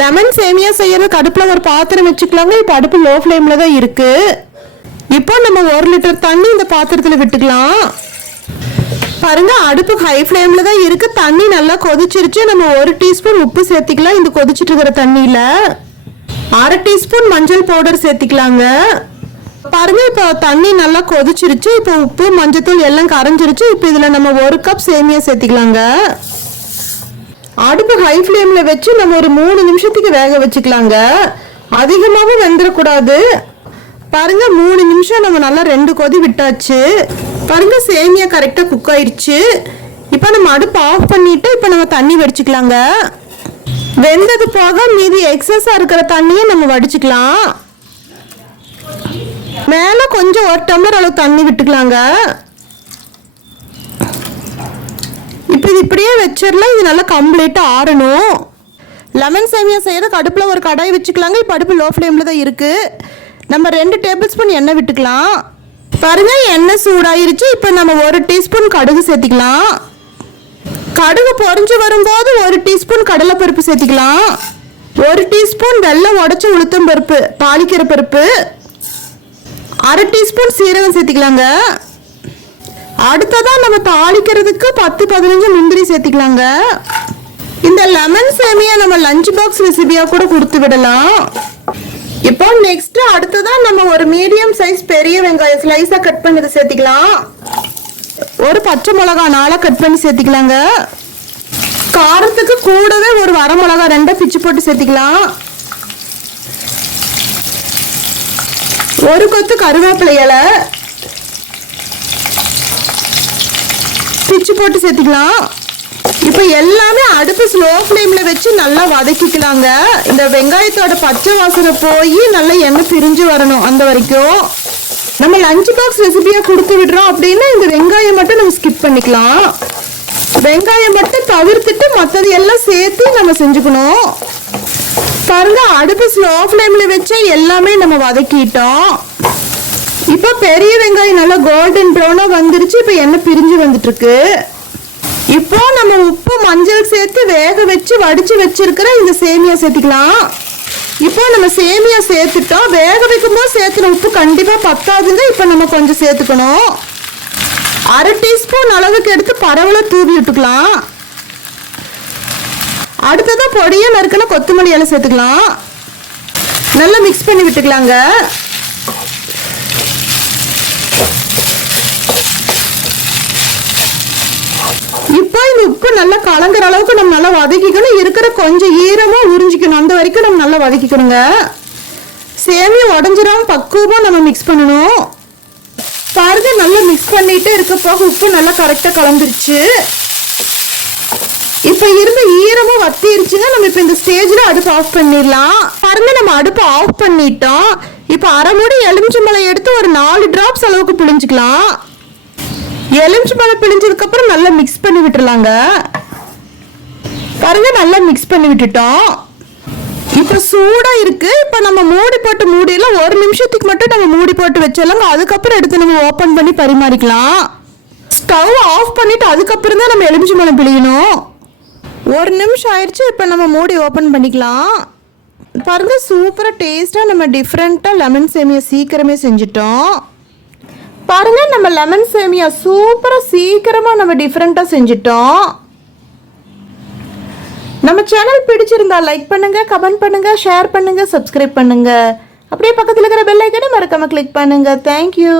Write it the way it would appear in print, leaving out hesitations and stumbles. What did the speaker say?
Lemon சேமியா செய்யறதுக்கு அடுப்புல ஒரு பாத்திரம் வச்சுக்கலாங்க. இப்போ அடுப்பு லோ ஃப்ளேம்ல தான் இருக்கு. இப்போ நம்ம 1 லிட்டர் தண்ணி இந்த பாத்திரத்துல விட்டுக்கலாம். பாருங்க, அடுப்பு ஹை ஃப்ளேம்ல தான் இருக்கு. தண்ணி நல்லா கொதிச்சிருச்சு. நம்ம 1 டீஸ்பூன் உப்பு சேர்த்திக்கலாம். இந்த கொதிச்சிட்டு இருக்கிற தண்ணியில 1/2 டீஸ்பூன் மஞ்சள் பவுடர் சேர்த்திக்கலாங்க. பாருங்க, இப்போ தண்ணி நல்லா கொதிச்சிருச்சு. இப்போ உப்பு மஞ்சத்தூள் எல்லாம் கரைஞ்சிருச்சு. இப்போ இதுல நம்ம 1 கப் சேமியா சேர்த்திக்கலாங்க. அடுப்பு ஹை ஃப்ளேம்ல வச்சு நம்ம ஒரு 3 நிமிஷத்துக்கு வேக வச்சுக்கலாங்க. அதிகமாகவும் வெந்துடக்கூடாது. பாருங்க, 3 நிமிஷம் நம்ம நல்லா 2 கொதி விட்டாச்சு. பாருங்க, சேமியா கரெக்டா குக் ஆயிடுச்சு. இப்போ நம்ம அடுப்பு ஆஃப் பண்ணிட்டு இப்போ நம்ம தண்ணி வடிச்சுக்கலாங்க. வெந்தது போக மீதி எக்ஸஸா இருக்கிற தண்ணியை நம்ம வடிச்சுக்கலாம். மேல கொஞ்சம் 1 டம்ளர் அளவு தண்ணி விட்டுக்கலாங்க. இப்போ இது இப்படியே வச்சிடலாம். இது நல்லா கம்ப்ளீட்டா ஆறணும். லெமன் சேமியா செய்யறதுக்கு அடுப்புல ஒரு கடாய் வச்சுக்கலாங்க. இப்போ அடுப்பு லோ ஃப்ளேம்ல தான் இருக்கு. நம்ம 2 டேபிள் ஸ்பூன் எண்ணெய் விட்டுக்கலாம். பாருங்க, எண்ணெய் சூடாயிருச்சு. இப்போ நம்ம 1 டீஸ்பூன் கடுகு சேர்த்திக்கலாம். கடுகு பொரிஞ்சு வரும்போது 1 டீஸ்பூன் கடலைப்பருப்பு சேர்த்திக்கலாம். 1 டீஸ்பூன் வெல்லம் உடைச்ச உளுத்தம் பருப்பு தாளிக்கிற பருப்பு, 1/2 டீஸ்பூன் சீரகம் சேர்த்திக்கலாங்க. அடுத்ததான் நம்ம தாளிக்கிறதுக்கு 10-15 முந்திரி சேர்த்திக்கலாங்க. இந்த லெமன் சேமியா நம்ம லஞ்ச் பாக்ஸ் ரெசிபியா கூட கொடுத்து விடலாம். இப்போ நெக்ஸ்ட் அடுத்ததான் நம்ம ஒரு மீடியம் சைஸ் பெரிய வெங்காயம் ஸ்லைஸா கட் பண்ணி சேர்த்திக்கலாம். ஒரு பச்சை மிளகா 4 கட் பண்ணி சேர்த்திக்கலாங்க. காரத்துக்கு கூடவே ஒரு வர மிளகா 2 பிச்சு போட்டு சேர்த்திக்கலாம். ஒரு கொத்து கருவேப்பிலை இலை பிச்சு போட்டு சேர்த்திக்கலாம். இப்போ எல்லாமே அடுப்பு ஸ்லோ ஃப்ளேம்ல வச்சு நல்லா வதக்கிக்கலாங்க. இந்த வெங்காயத்தோட பச்சை வாசனை போய் நல்லா எண்ணெய் பிரிஞ்சு வரணும். அந்த வரைக்கும் நம்ம லஞ்ச் பாக்ஸ் ரெசிபியா கொடுத்து விடுறோம் அப்படின்னா இந்த வெங்காயம் மட்டும் நம்ம ஸ்கிப் பண்ணிக்கலாம். வெங்காயம் மட்டும் தவிர்த்துட்டு மற்றது எல்லாம் சேர்த்து நம்ம செஞ்சுக்கணும். பாருங்க, அடுப்பு ஸ்லோ ஃப்ளேம்ல வச்சு எல்லாமே நம்ம வதக்கிட்டோம். இப்போ பெரிய வெங்காயம் நல்லா கோல்டன் ப்ரௌனா வந்துருச்சு. இப்போ எண்ணெய் பிரிஞ்சு வந்துட்டு இருக்கு. இப்போ நம்ம உப்பு மஞ்சள் சேர்த்து வேக வச்சு வடிச்சு வச்சிருக்கிற இந்த சேமியா சேர்த்திக்கலாம். இப்போ நம்ம சேமியா சேர்த்துட்டோம். வேக வைக்கும் போது சேர்த்துன உப்பு கண்டிப்பா பத்தாதுங்க. இப்போ நம்ம கொஞ்சம் சேர்த்துக்கணும். 1/2 டீஸ்பூன் அளவுக்கு எடுத்து பரவல தூவி விட்டுக்கலாம். அடுத்ததா பொடியா நறுக்கின கொத்தமல்லி இலை சேர்த்துக்கலாம். நல்லா மிக்ஸ் பண்ணி விட்டுக்கலாங்க. இப்போ இந்த உப்பு நல்லா கலங்குற அளவுக்கு நம்ம நல்லா வதக்கிக்கணும். இருக்கிற கொஞ்சம் ஈரமா உறிஞ்சிக்கணும். அந்த வரைக்கும் நம்ம நல்லா வதக்கிக்கணுங்க. சேமியா உடஞ்சிடாம பக்குவமா நம்ம மிக்ஸ் பண்ணணும். பாருங்க, நல்லா மிக்ஸ் பண்ணிட்டு இருக்க போக உப்பு நல்லா கரெக்டா கலந்துருச்சு. இப்ப இருந்த ஈரமும் வத்திருச்சுன்னா நம்ம இப்ப இந்த ஸ்டேஜ்ல அடுப்பு ஆஃப் பண்ணிடலாம். பாருங்க, நம்ம அடுப்பு ஆஃப் பண்ணிட்டோம். இப்ப அரை மூடி எலுமிச்சம்பழம் எடுத்து ஒரு 4 டிராப்ஸ் அளவுக்கு பிழிஞ்சுக்கலாம். எலுமிச்சம்பழம் பிழிஞ்சதுக்கு அப்புறம் நல்லா மிக்ஸ் பண்ணி விட்டுறலாங்க. பாருங்க, நல்லா மிக்ஸ் பண்ணி விட்டுட்டோம். இப்ப சூடா இருக்கு. இப்ப நம்ம மூடி போட்டு மூடியெல்லாம் 1 நிமிஷத்துக்கு மட்டும் நம்ம மூடி போட்டு வச்சிடலாங்க. அதுக்கப்புறம் எடுத்து நம்ம ஓபன் பண்ணி பரிமாறிக்கலாம். ஸ்டவ் ஆஃப் பண்ணிட்டு அதுக்கப்புறம் தான் நம்ம எலுமிச்சம்பழம் பிழியணும். 1 நிமிஷம் ஆயிடுச்சு. இப்போ நம்ம மூடி ஓப்பன் பண்ணிக்கலாம். பாருங்க, சூப்பராக டேஸ்ட்டாக நம்ம டிஃப்ரெண்ட்டாக லெமன் சேமியா சீக்கிரமே செஞ்சிட்டோம். பாருங்க, நம்ம லெமன் சேமியா சூப்பராக சீக்கிரமாக நம்ம டிஃப்ரெண்ட்டாக செஞ்சிட்டோம். நம்ம சேனல் பிடிச்சிருந்தா லைக் பண்ணுங்க, கமெண்ட் பண்ணுங்க, ஷேர் பண்ணுங்க, சப்ஸ்கிரைப் பண்ணுங்க. அப்படியே பக்கத்தில் இருக்கிற பெல் ஐக்கனை மறக்காம கிளிக் பண்ணுங்க. தேங்க்யூ.